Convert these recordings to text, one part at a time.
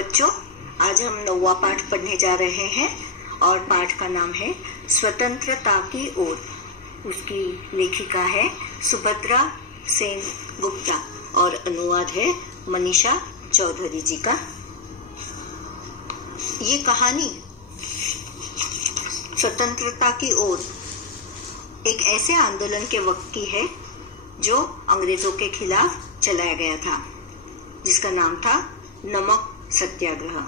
बच्चों, आज हम 9वां पाठ पढ़ने जा रहे हैं और पाठ का नाम है स्वतंत्रता की ओर। उसकी लेखिका है सुभद्रा सेन गुप्ता और अनुवाद है मनीषा चौधरी जी का। ये कहानी स्वतंत्रता की ओर एक ऐसे आंदोलन के वक्त की है जो अंग्रेजों के खिलाफ चलाया गया था, जिसका नाम था नमक सत्याग्रह।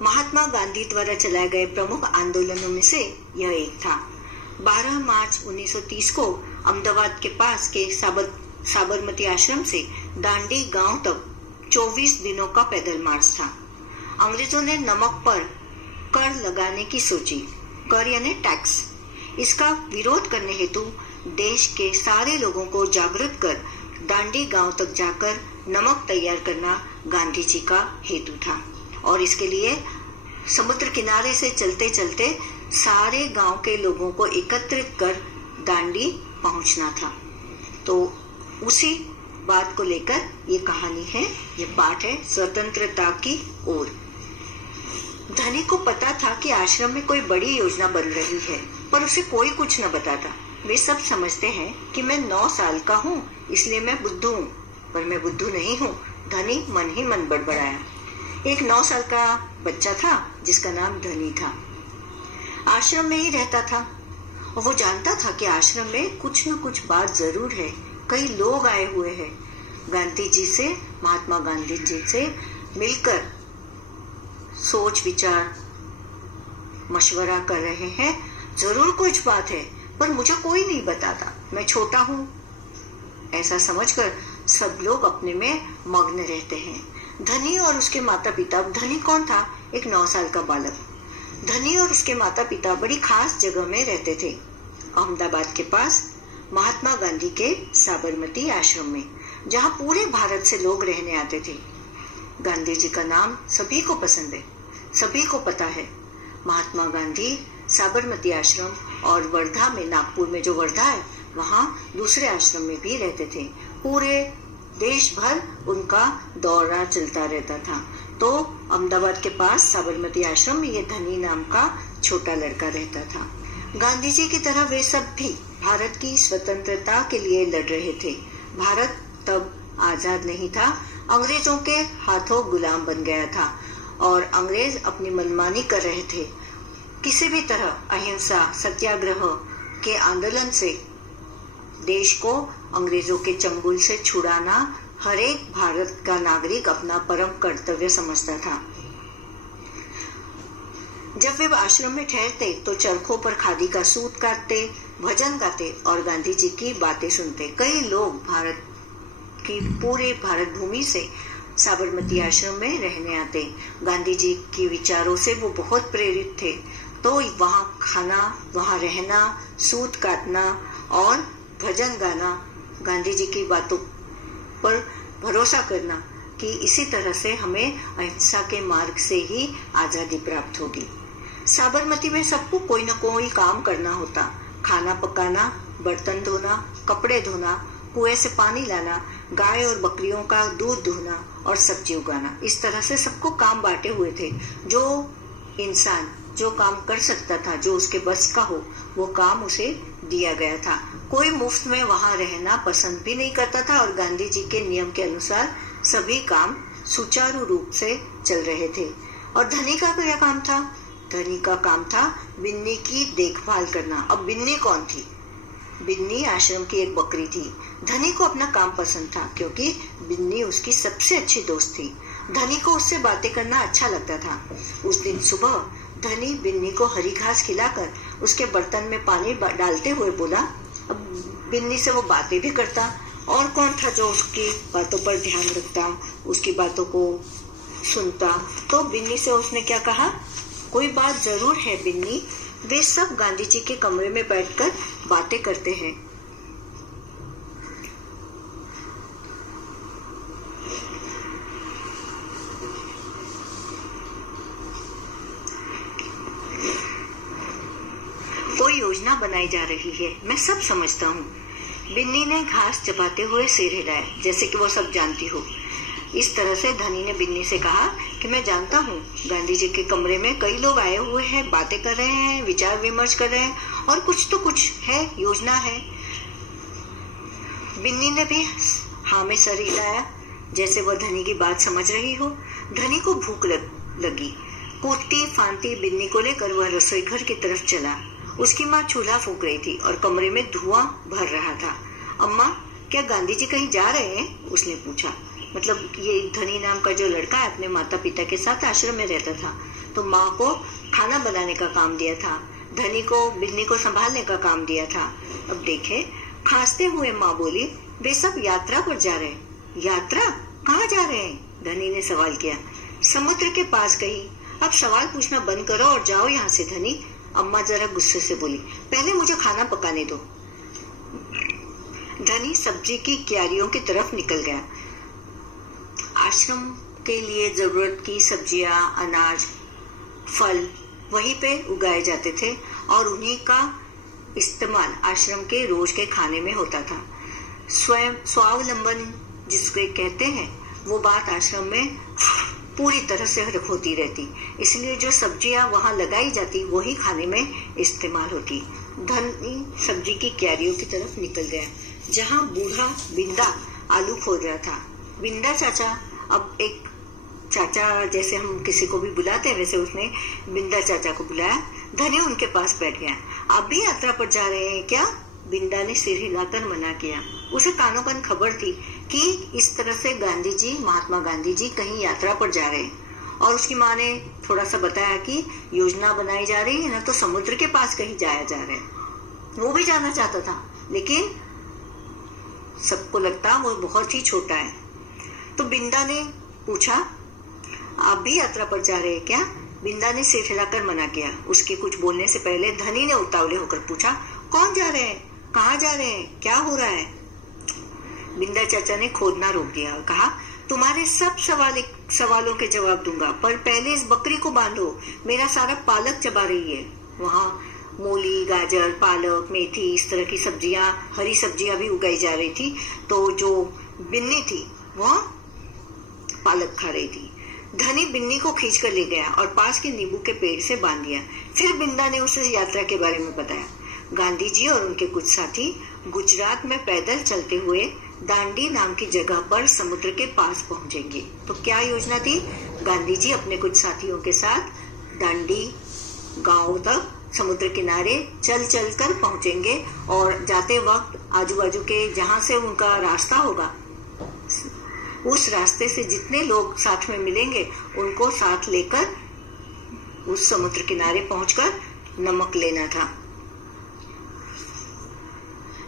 महात्मा गांधी द्वारा चलाए गए प्रमुख आंदोलनों में से यह एक था। 12 मार्च 1930 को अहमदाबाद के पास के साबरमती आश्रम से दांडी गांव तक 24 दिनों का पैदल मार्च था। अंग्रेजों ने नमक पर कर लगाने की सोची। कर यानी टैक्स। इसका विरोध करने हेतु देश के सारे लोगों को जागृत कर दांडी गांव तक जाकर नमक तैयार करना गांधी जी का हेतु था और इसके लिए समुद्र किनारे से चलते चलते सारे गांव के लोगों को एकत्रित कर दांडी पहुंचना था। तो उसी बात को लेकर ये कहानी है, ये पाठ है स्वतंत्रता की ओर। धनी को पता था कि आश्रम में कोई बड़ी योजना बन रही है, पर उसे कोई कुछ न बताता। वे सब समझते हैं कि मैं 9 साल का हूँ, इसलिए मैं बुद्धू हूँ, पर मैं बुद्धू नहीं हूँ। धनी मन ही मन बड़बड़ाया। एक 9 साल का बच्चा था जिसका नाम धनी था। आश्रम में ही रहता था और वो जानता था कि आश्रम में कुछ न कुछ बात जरूर है। कई लोग आए हुए हैं, गांधी जी से, महात्मा गांधी जी से मिलकर सोच विचार मशवरा कर रहे हैं। जरूर कुछ बात है, पर मुझे कोई नहीं बताता, मैं छोटा हूँ। ऐसा समझकर सब लोग अपने में मग्न रहते हैं। धनी और उसके माता पिता, धनी कौन था? एक 9 साल का बालक। धनी और उसके माता पिता बड़ी खास जगह में रहते थे, अहमदाबाद के पास महात्मा गांधी के साबरमती आश्रम में, जहाँ पूरे भारत से लोग रहने आते थे। गांधी जी का नाम सभी को पसंद है, सभी को पता है। महात्मा गांधी साबरमती आश्रम और वर्धा में, नागपुर में जो वर्धा है, वहाँ दूसरे आश्रम में भी रहते थे। पूरे देश भर उनका दौरा चलता रहता था। तो अहमदाबाद के पास साबरमती आश्रम में ये धनी नाम का छोटा लड़का रहता था। गांधी जी की तरह वे सब भी भारत की स्वतंत्रता के लिए लड़ रहे थे। भारत तब आजाद नहीं था, अंग्रेजों के हाथों गुलाम बन गया था और अंग्रेज अपनी मनमानी कर रहे थे। किसी भी तरह अहिंसा सत्याग्रह के आंदोलन से देश को अंग्रेजों के चंगुल से छुड़ाना हर एक भारत का नागरिक अपना परम कर्तव्य समझता था। जब वे आश्रम में ठहरते तो चरखों पर खादी का सूत काटते, भजन गाते और गांधी जी की बातें सुनते। कई लोग भारत की पूरे भारत भूमि से साबरमती आश्रम में रहने आते। गांधी जी के विचारों से वो बहुत प्रेरित थे, तो वहाँ खाना, वहाँ रहना, सूत काटना और भजन गाना, गांधी जी की बातों पर भरोसा करना कि इसी तरह से हमें अहिंसा के मार्ग से ही आजादी प्राप्त होगी। साबरमती में सबको कोई न कोई काम करना होता। खाना पकाना, बर्तन धोना, कपड़े धोना, कुएं से पानी लाना, गाय और बकरियों का दूध धोना और सब्जी उगाना। इस तरह से सबको काम बांटे हुए थे। जो इंसान जो काम कर सकता था, जो उसके बस का हो, वो काम उसे दिया गया था। कोई मुफ्त में वहां रहना पसंद भी नहीं करता था और गांधी जी के नियम के अनुसार सभी काम सुचारू रूप से चल रहे थे। और धनी का क्या काम था? धनी का काम था बिन्नी की देखभाल करना। अब बिन्नी कौन थी? बिन्नी आश्रम की एक बकरी थी। धनी को अपना काम पसंद था क्योंकि बिन्नी उसकी सबसे अच्छी दोस्त थी। धनी को उससे बातें करना अच्छा लगता था। उस दिन सुबह धनी बिन्नी को हरी घास खिलाकर उसके बर्तन में पानी डालते हुए बोला। अब बिन्नी से वो बातें भी करता। और कौन था जो उसकी बातों पर ध्यान रखता, उसकी बातों को सुनता? तो बिन्नी से उसने क्या कहा? कोई बात जरूर है बिन्नी। वे सब गांधी जी के कमरे में बैठकर बातें करते हैं। कोई योजना बनाई जा रही है, मैं सब समझता हूँ। बिन्नी ने घास चबाते हुए सिर हिलाया, जैसे कि वो सब जानती हो। इस तरह से धनी ने बिन्नी से कहा कि मैं जानता हूँ गांधी जी के कमरे में कई लोग आए हुए हैं, बातें कर रहे हैं, विचार विमर्श कर रहे हैं और कुछ तो कुछ है, योजना है। बिन्नी ने भी हाँ में सर हिलाया जैसे वह धनी की बात समझ रही हो। धनी को भूख लगी। कूदती फांती बिन्नी को लेकर वह रसोई घर की तरफ चला। उसकी माँ चूल्हा फूंक रही थी और कमरे में धुआं भर रहा था। अम्मा, क्या गांधी जी कहीं जा रहे हैं? उसने पूछा। मतलब ये धनी नाम का जो लड़का है अपने माता पिता के साथ आश्रम में रहता था, तो माँ को खाना बनाने का काम दिया था, धनी को बिन्नी को संभालने का काम दिया था। अब देखे, खांसते हुए माँ बोली, वे सब यात्रा पर जा रहे हैं। यात्रा? कहाँ जा रहे हैं? धनी ने सवाल किया। समुद्र के पास कहीं। अब सवाल पूछना बंद करो और जाओ यहाँ से धनी, अम्मा जरा गुस्से से बोली। पहले मुझे खाना पकाने दो। धनी सब्जी की क्यारियों की तरफ निकल गया। आश्रम के लिए जरूरत की सब्जियां, अनाज, फल वहीं पे उगाए जाते थे और उन्हीं का इस्तेमाल आश्रम के रोज के खाने में होता था। स्वयं स्वावलंबन जिसको कहते हैं, वो बात आश्रम में पूरी तरह से होती रहती, इसलिए जो सब्जियां वहां लगाई जाती वही खाने में इस्तेमाल होती। धनी सब्जी की क्यारियों की तरफ निकल गया जहां बूढ़ा बिंदा आलू खोद रहा था। बिंदा चाचा, अब एक चाचा जैसे हम किसी को भी बुलाते हैं वैसे उसने बिंदा चाचा को बुलाया। धनी उनके पास बैठ गया। आप भी यात्रा पर जा रहे हैं क्या? बिंदा ने सिर हिलाकर मना किया। उसे कानों कान खबर थी कि इस तरह से गांधी जी, महात्मा गांधी जी कहीं यात्रा पर जा रहे हैं और उसकी माँ ने थोड़ा सा बताया कि योजना बनाई जा रही है ना, तो समुद्र के पास कहीं जाया जा रहा है। वो भी जाना चाहता था लेकिन सबको लगता वो बहुत ही छोटा है। तो बिंदा ने पूछा, आप भी यात्रा पर जा रहे हैं क्या? बिंदा ने सिर हिलाकर मना किया। उसके कुछ बोलने से पहले धनी ने उतावले होकर पूछा, कौन जा रहे हैं? कहाँ जा रहे हैं? क्या हो रहा है? बिंदा चाचा ने खोदना रोक दिया और कहा, तुम्हारे सब सवालों के जवाब दूंगा, पर पहले इस बकरी को बांधो, मेरा सारा पालक चबा रही है। वहाँ मूली, गाजर, पालक, मेथी, इस तरह की सब्जियां, हरी सब्जियां भी उगाई जा रही थी। तो जो बिन्नी थी वह पालक खा रही थी। धनी बिन्नी को खींच कर ले गया और पास के नींबू के पेड़ से बांध दिया। फिर बिंदा ने उसे यात्रा के बारे में बताया। गांधी जी और उनके कुछ साथी गुजरात में पैदल चलते हुए दांडी नाम की जगह पर समुद्र के पास पहुंचेंगे। तो क्या योजना थी? गांधी जी अपने कुछ साथियों के साथ दांडी गांव तक समुद्र किनारे चल कर पहुंचेंगे और जाते वक्त आजू बाजू के जहां से उनका रास्ता होगा उस रास्ते से जितने लोग साथ में मिलेंगे उनको साथ लेकर उस समुद्र किनारे पहुंचकर नमक लेना था।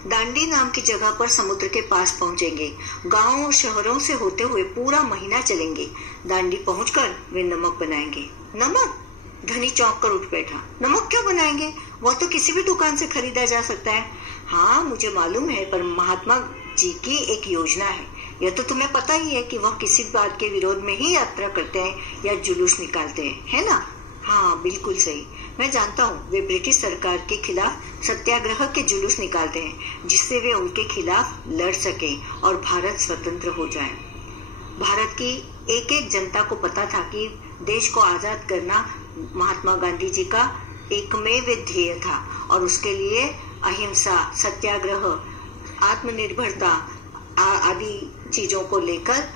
दांडी नाम की जगह पर समुद्र के पास पहुंचेंगे। गांवों और शहरों से होते हुए पूरा महीना चलेंगे। दांडी पहुंचकर वे नमक बनाएंगे। नमक? धनी चौंक कर उठ बैठा। नमक क्यों बनाएंगे? वह तो किसी भी दुकान से खरीदा जा सकता है। हाँ मुझे मालूम है, पर महात्मा जी की एक योजना है। यह तो तुम्हें पता ही है कि वह किसी बात के विरोध में ही यात्रा करते हैं या जुलूस निकालते हैं, है ना? हाँ बिल्कुल सही, मैं जानता हूँ। वे ब्रिटिश सरकार के खिलाफ सत्याग्रह के जुलूस निकालते हैं जिससे वे उनके खिलाफ लड़ सके और भारत स्वतंत्र हो जाए। भारत की एक एक जनता को पता था कि देश को आजाद करना महात्मा गांधी जी का एकमेव ध्येय था और उसके लिए अहिंसा, सत्याग्रह, आत्मनिर्भरता आदि चीजों को लेकर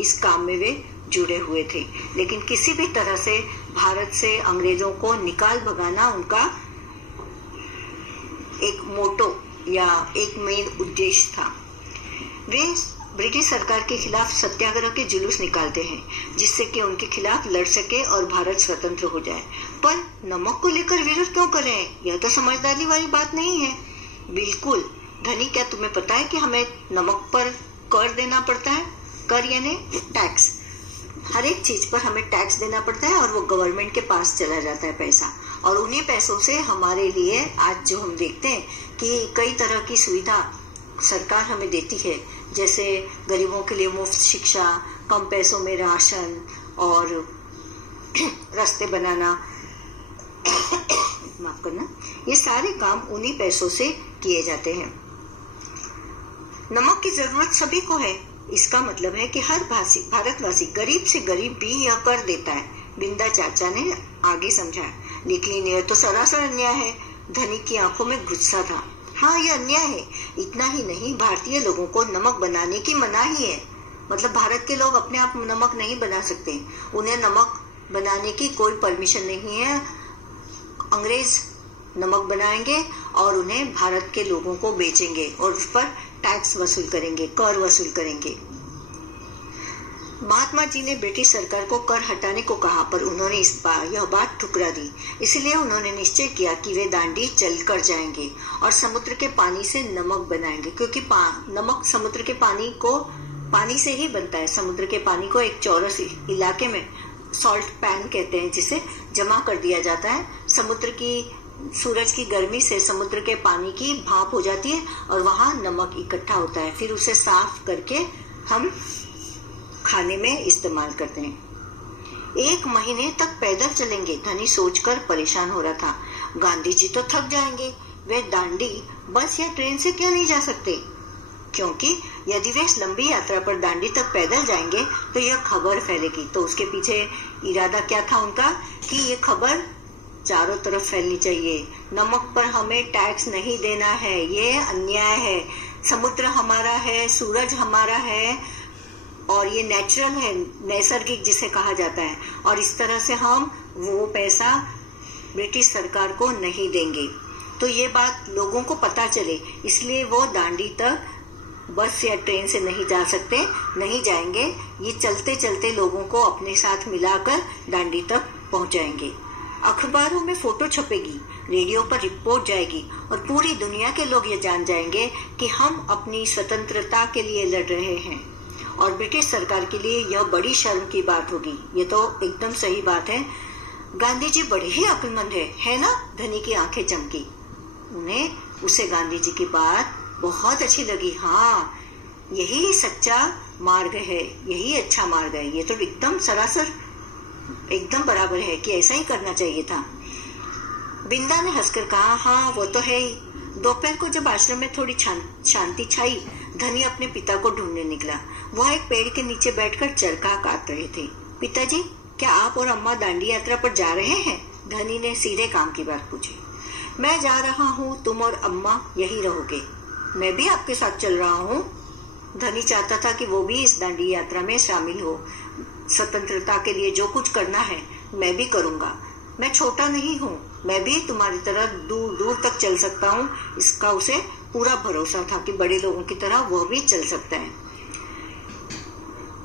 इस काम में वे जुड़े हुए थे। लेकिन किसी भी तरह से भारत से अंग्रेजों को निकाल भगाना उनका एक मोटो या एक मेन उद्देश्य था। वे ब्रिटिश सरकार के खिलाफ सत्याग्रह के जुलूस निकालते हैं जिससे कि उनके खिलाफ लड़ सके और भारत स्वतंत्र हो जाए। पर नमक को लेकर विरोध क्यों करें? यह तो समझदारी वाली बात नहीं है। बिल्कुल धनी, क्या तुम्हें पता है कि हमें नमक पर कर देना पड़ता है? कर यानी टैक्स। हर एक चीज पर हमें टैक्स देना पड़ता है और वो गवर्नमेंट के पास चला जाता है पैसा, और उन्हीं पैसों से हमारे लिए आज जो हम देखते हैं कि कई तरह की सुविधा सरकार हमें देती है, जैसे गरीबों के लिए मुफ्त शिक्षा, कम पैसों में राशन और रास्ते बनाना, माफ करना, ये सारे काम उन्हीं पैसों से किए जाते हैं। नमक की जरूरत सभी को है, इसका मतलब है कि हर भारतवासी गरीब से गरीब भी यह कर देता है, बिंदा चाचा ने आगे समझाया। लेकिन यह तो सरासर अन्याय है। धनी की आंखों में गुस्सा था। हाँ, यह अन्याय है। इतना ही नहीं, भारतीय लोगों को नमक बनाने की मनाही है। मतलब भारत के लोग अपने आप नमक नहीं बना सकते, उन्हें नमक बनाने की कोई परमिशन नहीं है। अंग्रेज नमक बनाएंगे और उन्हें भारत के लोगों को बेचेंगे और उस पर टैक्स वसूल करेंगे, कर वसूल करेंगे। महात्मा जी ने ब्रिटिश सरकार को कर हटाने को कहा, पर उन्होंने यह बात ठुकरा दी। इसलिए उन्होंने निश्चय किया कि वे दांडी चलकर जाएंगे और समुद्र के पानी से नमक बनाएंगे, क्योंकि नमक समुद्र के पानी से ही बनता है। समुद्र के पानी को एक चौरस इलाके में सॉल्ट पैन कहते हैं, जिसे जमा कर दिया जाता है। सूरज की गर्मी से समुद्र के पानी की भाप हो जाती है और वहां नमक इकट्ठा होता है। फिर उसे साफ करके हम खाने में इस्तेमाल करते हैं। 1 महीने तक पैदल चलेंगे, धनी सोचकर परेशान हो रहा था। गांधी जी तो थक जाएंगे, वे दांडी बस या ट्रेन से क्यों नहीं जा सकते? क्योंकि यदि वे इस लंबी यात्रा पर दांडी तक पैदल जाएंगे तो यह खबर फैलेगी। तो उसके पीछे इरादा क्या था उनका कि ये खबर चारों तरफ फैलनी चाहिए। नमक पर हमें टैक्स नहीं देना है, ये अन्याय है। समुद्र हमारा है, सूरज हमारा है और ये नेचुरल है, नैसर्गिक जिसे कहा जाता है। और इस तरह से हम वो पैसा ब्रिटिश सरकार को नहीं देंगे। तो ये बात लोगों को पता चले, इसलिए वो दांडी तक बस या ट्रेन से नहीं जा सकते, नहीं जाएंगे। ये चलते चलते लोगों को अपने साथ मिलाकर दांडी तक पहुंचाएंगे। अखबारों में फोटो छपेगी, रेडियो पर रिपोर्ट जाएगी और पूरी दुनिया के लोग ये जान जाएंगे कि हम अपनी स्वतंत्रता के लिए लड़ रहे हैं। और ब्रिटिश सरकार के लिए यह बड़ी शर्म की बात होगी। ये तो एकदम सही बात है। गांधी जी बड़े ही अक्लमंद है ना? धनी की आंखें चमकी। उसे गांधी जी की बात बहुत अच्छी लगी। हाँ, यही सच्चा मार्ग है, यही अच्छा मार्ग है। ये तो एकदम सरासर एकदम बराबर है कि ऐसा ही करना चाहिए था। बिंदा ने हंसकर कहा, हाँ वो तो है ही। दोपहर को जब आश्रम में थोड़ी शांति छाई, धनी अपने पिता को ढूंढने निकला। वह एक पेड़ के नीचे बैठकर चरखा काट रहे थे। पिताजी, क्या आप और अम्मा दांडी यात्रा पर जा रहे हैं? धनी ने सीधे काम की बात पूछी। मैं जा रहा हूँ, तुम और अम्मा यही रहोगे। मैं भी आपके साथ चल रहा हूँ। धनी चाहता था कि वो भी इस दांडी यात्रा में शामिल हो। स्वतंत्रता के लिए जो कुछ करना है मैं भी करूंगा। मैं छोटा नहीं हूँ, मैं भी तुम्हारी तरह दूर दूर तक चल सकता हूँ। इसका उसे पूरा भरोसा था कि बड़े लोगों की तरह वह भी चल सकता है।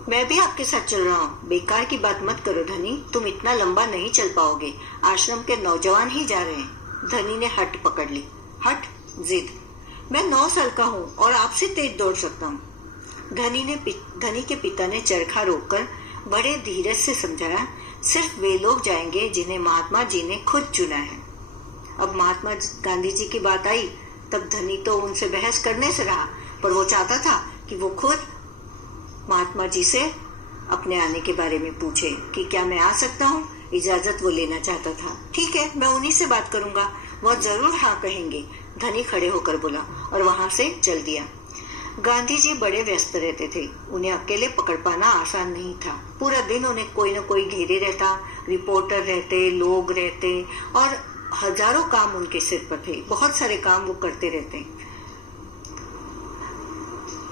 मैं भी आपके साथ चल रहा हूँ। बेकार की बात मत करो धनी, तुम इतना लंबा नहीं चल पाओगे। आश्रम के नौजवान ही जा रहे हैं। धनी ने हट पकड़ ली। हट? जिद? मैं 9 साल का हूँ और आपसे तेज दौड़ सकता हूँ। धनी के पिता ने चरखा रोककर बड़े धीरज से समझाया, सिर्फ वे लोग जाएंगे जिन्हें महात्मा जी ने खुद चुना है। अब महात्मा गांधी जी की बात आई तब धनी तो उनसे बहस करने से रहा, पर वो चाहता था कि वो खुद महात्मा जी से अपने आने के बारे में पूछे कि क्या मैं आ सकता हूँ। इजाजत वो लेना चाहता था। ठीक है, मैं उन्हीं से बात करूंगा, वो जरूर हाँ कहेंगे। धनी खड़े होकर बोला और वहां से चल दिया। गांधी जी बड़े व्यस्त रहते थे, उन्हें अकेले पकड़ पाना आसान नहीं था। पूरा दिन उन्हें कोई न कोई घेरे रहता, रिपोर्टर रहते, लोग रहते और हजारों काम उनके सिर पर थे। बहुत सारे काम वो करते रहते।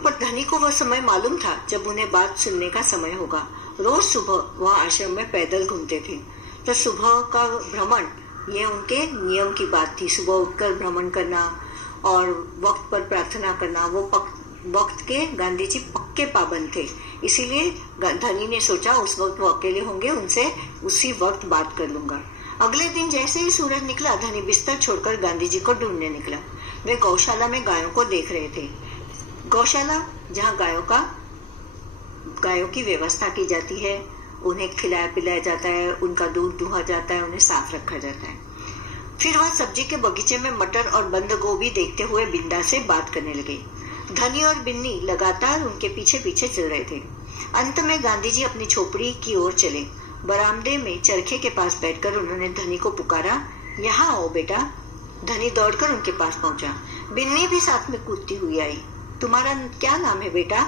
पर धनी को वह समय मालूम था जब उन्हें बात सुनने का समय होगा। रोज सुबह वह आश्रम में पैदल घूमते थे। तो सुबह का भ्रमण ये उनके नियम की बात थी। सुबह उठकर भ्रमण करना और वक्त पर प्रार्थना करना। वो वक्त के गांधी जी पक्के पाबंद थे। इसीलिए धनी ने सोचा उस वक्त वो अकेले होंगे, उनसे उसी वक्त बात कर लूंगा। अगले दिन जैसे ही सूरज निकला, धनी बिस्तर छोड़कर गांधी जी को ढूंढने निकला। वे गौशाला में गायों को देख रहे थे। गौशाला जहाँ गायों की व्यवस्था की जाती है, उन्हें खिलाया पिलाया जाता है, उनका दूध दुहा जाता है, उन्हें साफ रखा जाता है। फिर वह सब्जी के बगीचे में मटर और बंद गोभी देखते हुए बिंदा से बात करने लगे। धनी और बिन्नी लगातार उनके पीछे पीछे चल रहे थे। अंत में गांधी जी अपनी झोपड़ी की ओर चले। बरामदे में चरखे के पास बैठकर उन्होंने धनी को पुकारा, यहाँ आओ बेटा। धनी दौड़कर उनके पास पहुंचा। बिन्नी भी साथ में कूदती हुई आई। तुम्हारा क्या नाम है बेटा?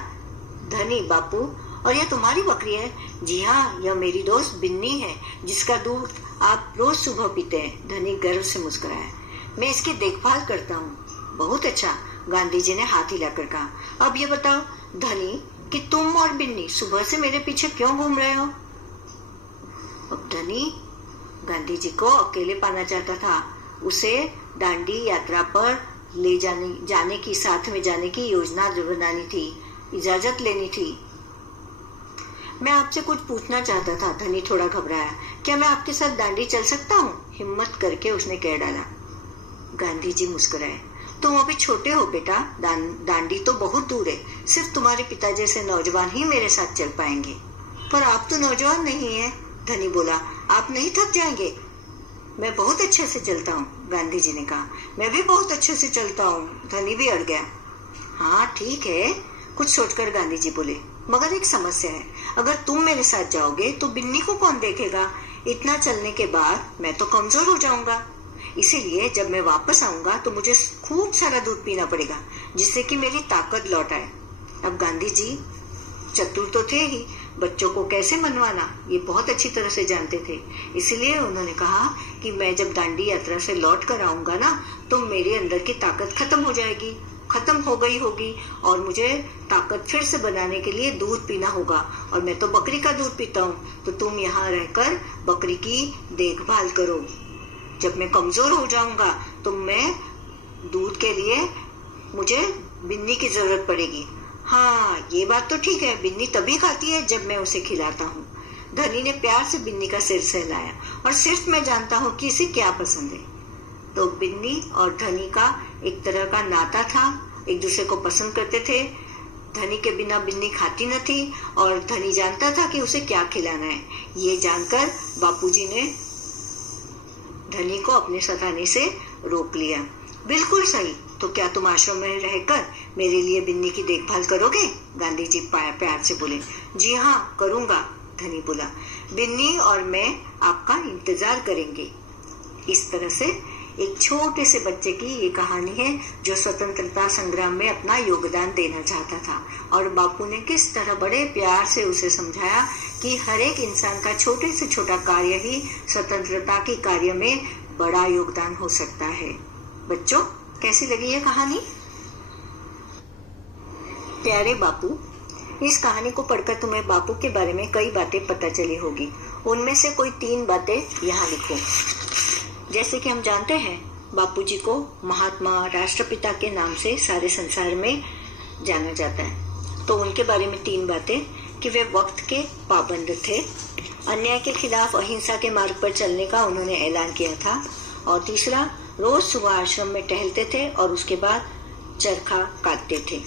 धनी: बापू, और यह तुम्हारी बकरी है? जी हाँ, यह मेरी दोस्त बिन्नी है, जिसका दूध आप रोज सुबह पीते हैं। धनी गर्व से मुस्कुराया। मैं इसकी देखभाल करता हूँ। बहुत अच्छा, गांधी जी ने हाथ हिलाकर कहा। अब ये बताओ धनी कि तुम और बिन्नी सुबह से मेरे पीछे क्यों घूम रहे हो? अब धनी गांधी जी को अकेले पाना चाहता था। उसे दांडी यात्रा पर ले जाने की, साथ में जाने की योजना बनानी थी, इजाजत लेनी थी। मैं आपसे कुछ पूछना चाहता था। धनी थोड़ा घबराया। क्या मैं आपके साथ दांडी चल सकता हूँ? हिम्मत करके उसने कह डाला। गांधी जी मुस्कुराए। तुम अभी छोटे हो बेटा, दांडी तो बहुत दूर है। सिर्फ तुम्हारे पिता जैसे नौजवान ही मेरे साथ चल पाएंगे। पर आप तो नौजवान नहीं है, धनी बोला। आप नहीं थक जाएंगे? मैं बहुत अच्छे से चलता हूँ, गांधी जी ने कहा। मैं भी बहुत अच्छे से चलता हूँ, धनी भी अड़ गया। हाँ ठीक है, कुछ सोचकर गांधी जी बोले। मगर एक समस्या है। अगर तुम मेरे साथ जाओगे तो बिन्नी को कौन देखेगा? इतना चलने के बाद मैं तो कमजोर हो जाऊंगा। इसीलिए जब मैं वापस आऊंगा तो मुझे खूब सारा दूध पीना पड़ेगा, जिससे कि मेरी ताकत लौट आए। अब गांधी जी चतुर तो थे ही, बच्चों को कैसे मनवाना ये बहुत अच्छी तरह से जानते थे। इसलिए उन्होंने कहा कि मैं जब दांडी यात्रा से लौट कर आऊंगा ना, तो मेरे अंदर की ताकत खत्म हो जाएगी, खत्म हो गई होगी, और मुझे ताकत फिर से बनाने के लिए दूध पीना होगा। और मैं तो बकरी का दूध पीता हूँ, तो तुम यहाँ रहकर बकरी की देखभाल करो। जब मैं कमजोर हो जाऊंगा तो मैं दूध के लिए मुझे बिन्नी की जरूरत पड़ेगी। हाँ ये बात तो ठीक है, बिन्नी तभी खाती है जब मैं उसे खिलाता हूँ। धनी ने प्यार से बिन्नी का सिर सहलाया। और सिर्फ मैं जानता हूँ कि इसे क्या पसंद है। तो बिन्नी और धनी का एक तरह का नाता था, एक दूसरे को पसंद करते थे। धनी के बिना बिन्नी खाती न थी, और धनी जानता था कि उसे क्या खिलाना है। ये जानकर बापूजी ने धनी को अपने सताने से रोक लिया। बिल्कुल सही, तो क्या तुम आश्रम में रहकर मेरे लिए बिन्नी की देखभाल करोगे? गांधी जी प्यार से बोले। जी हाँ करूंगा, धनी बोला। बिन्नी और मैं आपका इंतजार करेंगे। इस तरह से एक छोटे से बच्चे की ये कहानी है, जो स्वतंत्रता संग्राम में अपना योगदान देना चाहता था। और बापू ने किस तरह बड़े प्यार से उसे समझाया कि हर एक इंसान का छोटे से छोटा कार्य ही स्वतंत्रता के कार्य में बड़ा योगदान हो सकता है। बच्चों, कैसी लगी ये कहानी? प्यारे बापू, इस कहानी को पढ़कर तुम्हें बापू के बारे में कई बातें पता चली होगी। उनमें से कोई 3 बातें यहाँ लिखो। जैसे कि हम जानते हैं, बापूजी को महात्मा, राष्ट्रपिता के नाम से सारे संसार में जाना जाता है। तो उनके बारे में 3 बातें कि वे वक्त के पाबंद थे, अन्याय के खिलाफ अहिंसा के मार्ग पर चलने का उन्होंने ऐलान किया था, और तीसरा, रोज सुबह आश्रम में टहलते थे और उसके बाद चरखा काटते थे।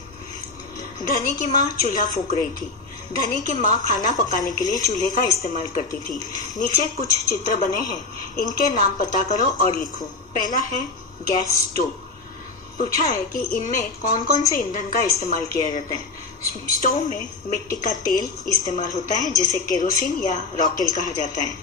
धनी की माँ चूल्हा फूंक रही थी। धनी की माँ खाना पकाने के लिए चूल्हे का इस्तेमाल करती थी। नीचे कुछ चित्र बने हैं, इनके नाम पता करो और लिखो। पहला है गैस स्टोव। पूछा है कि इनमें कौन कौन से ईंधन का इस्तेमाल किया जाता है। स्टोव में मिट्टी का तेल इस्तेमाल होता है, जिसे केरोसिन या रॉकेल कहा जाता है।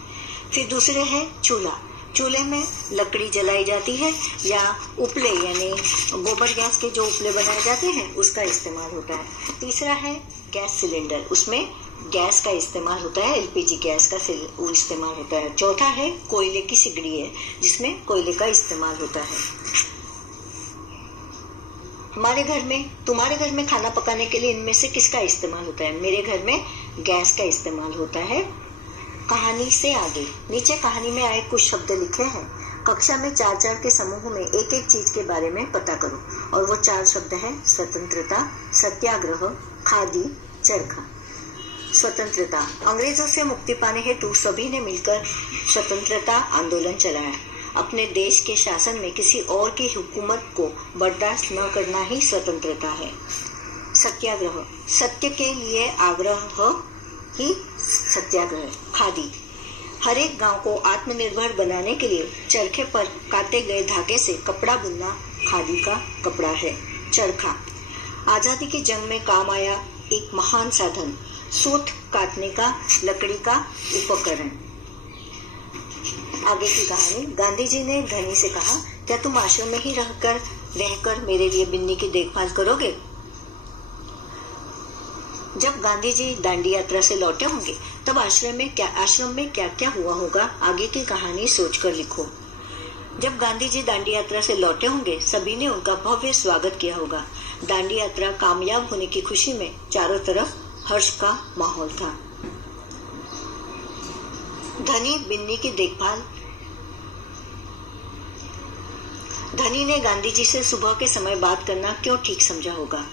फिर दूसरे है चूल्हा। चूल्हे में लकड़ी जलाई जाती है या उपले यानी गोबर गैस के जो उपले बनाए जाते हैं उसका इस्तेमाल होता है। तीसरा है गैस सिलेंडर, उसमें गैस का इस्तेमाल होता है, एलपीजी गैस का इस्तेमाल होता है। चौथा है कोयले की सिगड़ी है, जिसमें कोयले का इस्तेमाल होता है। हमारे घर में, तुम्हारे घर में खाना पकाने के लिए इनमें से किसका इस्तेमाल होता है? मेरे घर में गैस का इस्तेमाल होता है। कहानी से आगे, नीचे कहानी में आए कुछ शब्द लिखे हैं। कक्षा में 4-4 के समूह में एक एक चीज के बारे में पता करो, और वो 4 शब्द हैं स्वतंत्रता, सत्याग्रह, खादी, चरखा। स्वतंत्रता, अंग्रेजों से मुक्ति पाने हेतु सभी ने मिलकर स्वतंत्रता आंदोलन चलाया। अपने देश के शासन में किसी और की हुकूमत को बर्दाश्त न करना ही स्वतंत्रता है। सत्याग्रह, सत्य के लिए आग्रह ही सत्याग्रह। खादी, हर एक गांव को आत्मनिर्भर बनाने के लिए चरखे पर काटे गए धागे से कपड़ा बुनना खादी का कपड़ा है। चरखा, आजादी की जंग में काम आया एक महान साधन, सूत काटने का लकड़ी का उपकरण। आगे की कहानी, गांधी जी ने धनी से कहा, क्या तुम आश्रम में ही रहकर मेरे लिए बिन्नी की देखभाल करोगे? जब गांधी जी दांडी यात्रा से लौटे होंगे तब आश्रम में क्या क्या हुआ होगा, आगे की कहानी सोचकर लिखो। जब गांधी जी दांडी यात्रा से लौटे होंगे सभी ने उनका भव्य स्वागत किया होगा। दांडी यात्रा कामयाब होने की खुशी में चारों तरफ हर्ष का माहौल था। धनी बिन्नी की देखभाल। धनी ने गांधी जी से सुबह के समय बात करना क्यों ठीक समझा होगा।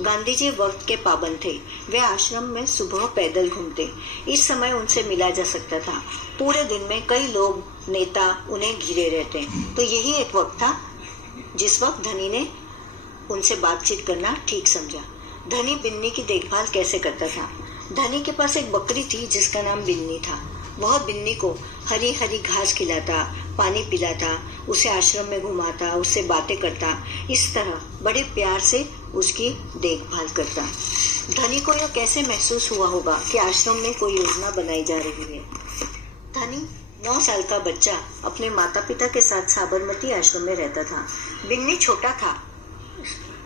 गांधी जी वक्त के पाबंद थे। वे आश्रम में सुबह पैदल घूमते। इस समय उनसे मिला जा सकता था। पूरे दिन में कई लोग, नेता उन्हें घिरे रहते। तो यही एक वक्त था जिस वक्त धनी ने उनसे बातचीत करना ठीक समझा। धनी बिन्नी की देखभाल कैसे करता था। धनी के पास एक बकरी थी जिसका नाम बिन्नी था। वह बिन्नी को हरी हरी घास खिलाता, पानी पिलाता, उसे आश्रम में घुमाता, उससे बातें करता। इस तरह बड़े प्यार से उसकी देखभाल करता। धनी को यह कैसे महसूस हुआ होगा कि आश्रम में कोई योजना बनाई जा रही है। धनी 9 साल का बच्चा अपने माता पिता के साथ साबरमती आश्रम में रहता था। बिन्नी छोटा था।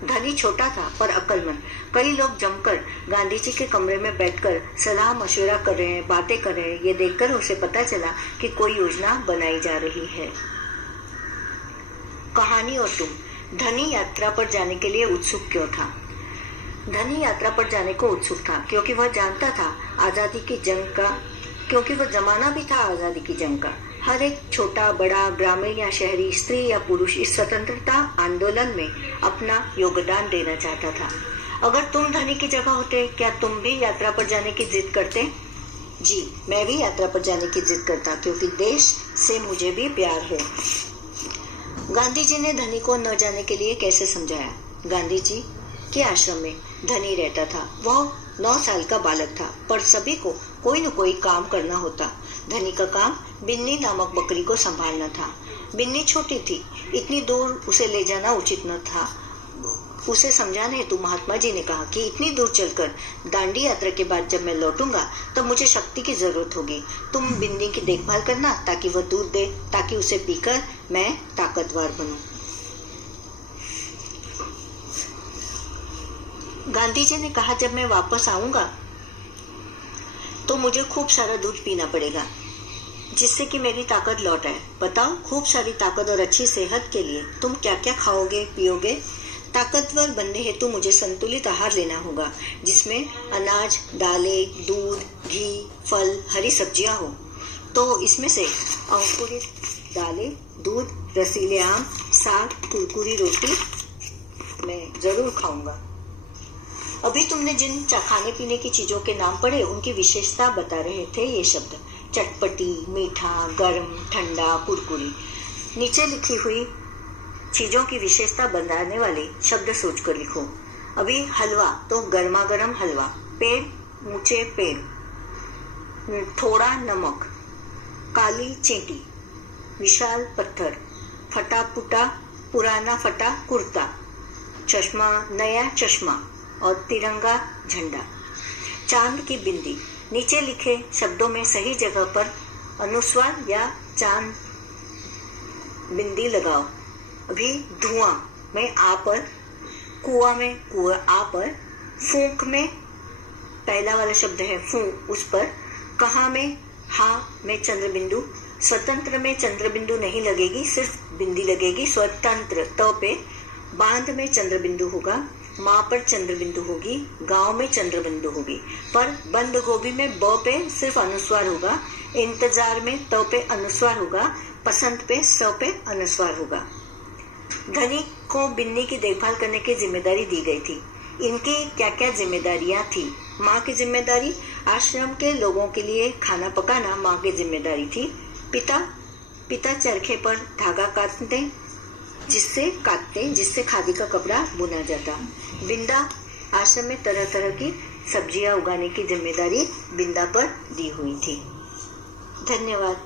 धनी छोटा था पर अक्लमंद। कई लोग जमकर गांधी जी के कमरे में बैठकर सलाह मशवरा कर रहे हैं, बातें कर रहे हैं। ये देखकर उसे पता चला कि कोई योजना बनाई जा रही है। कहानी और तुम। धनी यात्रा पर जाने के लिए उत्सुक क्यों था। धनी यात्रा पर जाने को उत्सुक था क्योंकि वह जानता था आजादी की जंग का, क्योंकि वह जमाना भी था आजादी की जंग का। हर एक छोटा बड़ा, ग्रामीण या शहरी, स्त्री या पुरुष इस स्वतंत्रता आंदोलन में अपना योगदान देना चाहता था। अगर तुम धनी की जगह होते, क्या तुम भी यात्रा पर जाने की जिद करते। जी, मैं भी यात्रा पर जाने की जिद करता क्योंकि देश से मुझे भी प्यार है। गांधी जी ने धनी को न जाने के लिए कैसे समझाया। गांधी जी के आश्रम में धनी रहता था। वह 9 साल का बालक था पर सभी को कोई न कोई काम करना होता। धनी का काम बिन्नी नामक बकरी को संभालना था। बिन्नी छोटी थी, इतनी दूर उसे ले जाना उचित न था। उसे समझाने हेतु महात्मा जी ने कहा कि इतनी दूर चलकर दांडी यात्रा के बाद जब मैं लौटूंगा तब मुझे शक्ति की जरूरत होगी। तुम बिन्नी की देखभाल करना ताकि वह दूध दे, ताकि उसे पीकर मैं ताकतवर बनूं। गांधी जी ने कहा जब मैं वापस आऊंगा तो मुझे खूब सारा दूध पीना पड़ेगा जिससे कि मेरी ताकत लौट आए। बताओ, खूब सारी ताकत और अच्छी सेहत के लिए तुम क्या क्या खाओगे पियोगे। ताकतवर बनने हेतु मुझे संतुलित आहार लेना होगा जिसमें अनाज, दालें, दूध, घी, फल, हरी सब्जियां हो। तो इसमें से अंकुरित दालें, दूध, रसीले आम, साग, कुरकुरी रोटी मैं जरूर खाऊंगा। अभी तुमने जिन खाने पीने की चीजों के नाम पढ़े उनकी विशेषता बता रहे थे ये शब्द। चटपटी, मीठा, गर्म, ठंडा, कुरकुरी। नीचे लिखी हुई चीजों की विशेषता बताने वाले शब्द सोचकर लिखो। अभी हलवा तो गर्मा गर्म हलवा। पेड़, ऊंचे पेड़। थोड़ा नमक। काली चींटी। विशाल पत्थर। फटा पुटा, पुराना फटा कुर्ता। चश्मा, नया चश्मा और तिरंगा झंडा। चांद की बिंदी। नीचे लिखे शब्दों में सही जगह पर अनुस्वार या चांद बिंदी लगाओ। अभी धुआं में आ पर, कुआं में कुआं आ पर, फूंक में पहला वाला शब्द है फूंक उस पर, कहाँ में हा में चंद्र बिंदु। स्वतंत्र में चंद्र बिंदु नहीं लगेगी, सिर्फ बिंदी लगेगी। स्वतंत्र तो पे बांध में चंद्र बिंदु होगा। माँ पर चंद्र बिंदु होगी। गांव में चंद्र बिंदु होगी। पर बंद गोभी में ब पे सिर्फ अनुस्वार होगा। इंतजार में तो पे अनुस्वार होगा। पसंद पे स पे अनुस्वार होगा। धनी को बिन्नी की देखभाल करने की जिम्मेदारी दी गई थी। इनकी क्या क्या जिम्मेदारियां थी। माँ की जिम्मेदारी आश्रम के लोगों के लिए खाना पकाना माँ की जिम्मेदारी थी। पिता चरखे पर धागा काटते जिससे खादी का कपड़ा बुना जाता। बिंदा आश्रम में तरह तरह की सब्जियां उगाने की जिम्मेदारी बिंदा पर दी हुई थी। धन्यवाद।